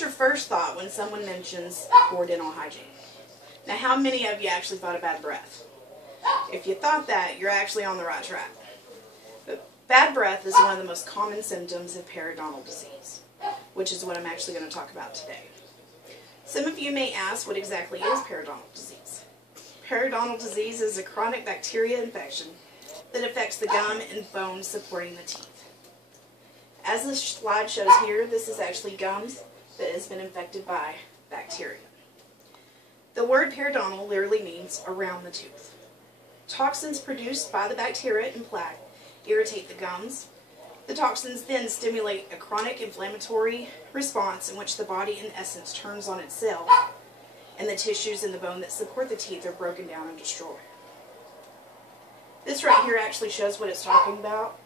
What's your first thought when someone mentions poor dental hygiene? Now, how many of you actually thought of bad breath? If you thought that, you're actually on the right track. But bad breath is one of the most common symptoms of periodontal disease, which is what I'm actually going to talk about today. Some of you may ask, what exactly is periodontal disease? Periodontal disease is a chronic bacteria infection that affects the gum and bone supporting the teeth. As the slide shows here, this is actually gums that has been infected by bacteria. The word periodontal literally means around the tooth. Toxins produced by the bacteria and plaque irritate the gums. The toxins then stimulate a chronic inflammatory response in which the body in essence turns on itself, and the tissues in the bone that support the teeth are broken down and destroyed. This right here actually shows what it's talking about.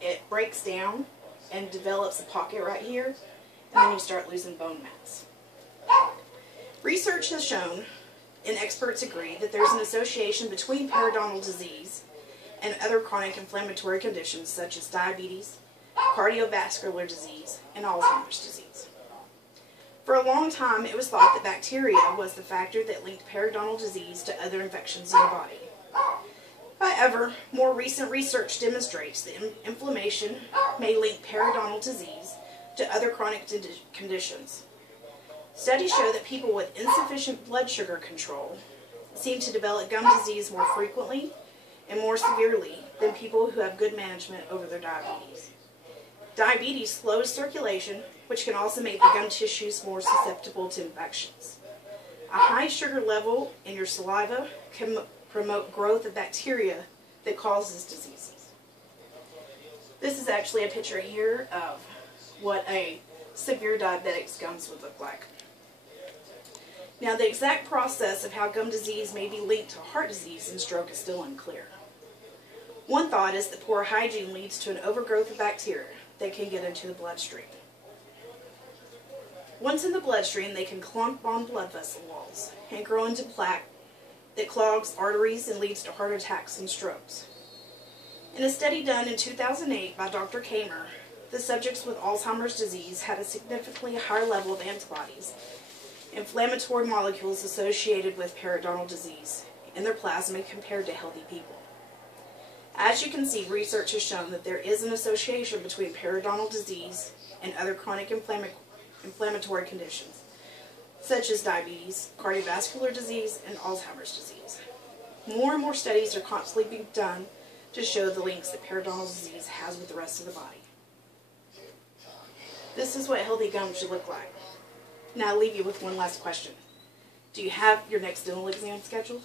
It breaks down and develops a pocket right here, and then you start losing bone mass. Research has shown, and experts agree, that there's an association between periodontal disease and other chronic inflammatory conditions such as diabetes, cardiovascular disease, and Alzheimer's disease. For a long time, it was thought that bacteria was the factor that linked periodontal disease to other infections in the body. However, more recent research demonstrates that inflammation may link periodontal disease to other chronic conditions. Studies show that people with insufficient blood sugar control seem to develop gum disease more frequently and more severely than people who have good management over their diabetes. Diabetes slows circulation, which can also make the gum tissues more susceptible to infections. A high sugar level in your saliva can promote growth of bacteria that causes diseases. This is actually a picture here of what a severe diabetic's gums would look like. Now, the exact process of how gum disease may be linked to heart disease and stroke is still unclear. One thought is that poor hygiene leads to an overgrowth of bacteria that can get into the bloodstream. Once in the bloodstream, they can clump on blood vessel walls and grow into plaque that clogs arteries and leads to heart attacks and strokes. In a study done in 2008 by Dr. Kamer, the subjects with Alzheimer's disease had a significantly higher level of antibodies, inflammatory molecules associated with periodontal disease, in their plasma compared to healthy people. As you can see, research has shown that there is an association between periodontal disease and other chronic inflammatory conditions, such as diabetes, cardiovascular disease, and Alzheimer's disease. More and more studies are constantly being done to show the links that periodontal disease has with the rest of the body. This is what healthy gums should look like. Now I'll leave you with one last question. Do you have your next dental exam scheduled?